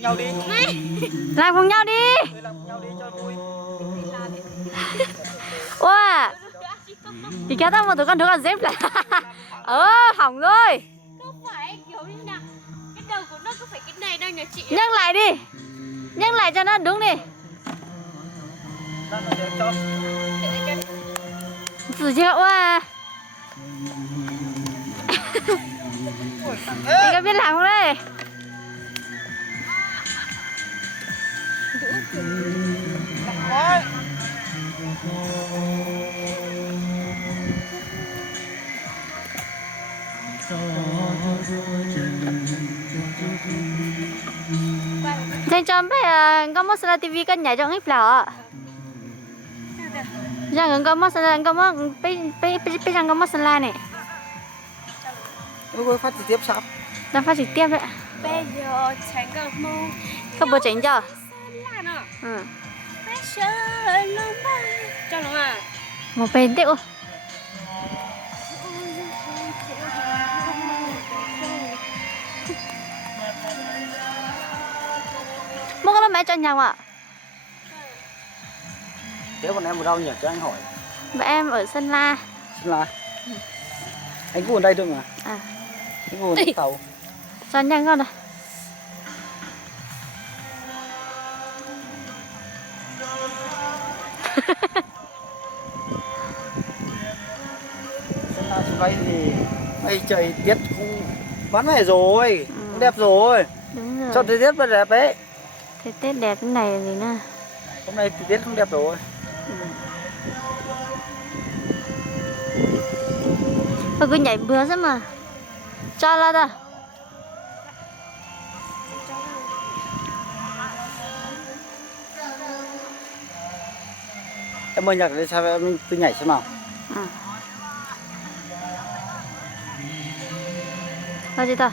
nhau đi. Làm cùng nhau đi. Làm cùng nhau đi cho vui. Wow. Thì kéo tao một tụi con dép lại. Hỏng rồi. Không phải kiểu như nào, cái đầu của nó có phải cái này đâu nhỉ chị? Nhấc lại đi. Nhấc lại cho nó đúng đi. Đang để cho. Sử dụng à. Anh có biết làm không đây? Ôi. Dành cho bé có masala TV kan nhảy trong ít lọ. Jangan có masala, có jangan có masala này. Ôi phát trực tiếp sao? Đang phát trực tiếp đấy. Bây giờ chẳng có mong Không bố chỉnh cho. là nó. Ừ. Cho nó à. Một bên tiệu. Mua cái mẹ cho nhau ạ. Thế còn em ở đâu nhỉ? Cho anh hỏi. Bọn em ở Sơn La. Sơn La. Anh cũng ở đây được mà. À. Anh cũng ở trên tàu. Cho nhanh con rồi. Sơn La sân bay thì bây trời tiết cũng bán vẻ rồi, cũng đẹp rồi. Đúng rồi. Cho thời tiết vẫn đẹp đấy. Thời tiết đẹp thế này là gì nữa? Hôm nay thời tiết không đẹp rồi. Thôi cứ nhảy bừa xem mà. Cho là đâu. Em ơi nhạc để sao em cứ nhảy xem nào. Thôi chị ta.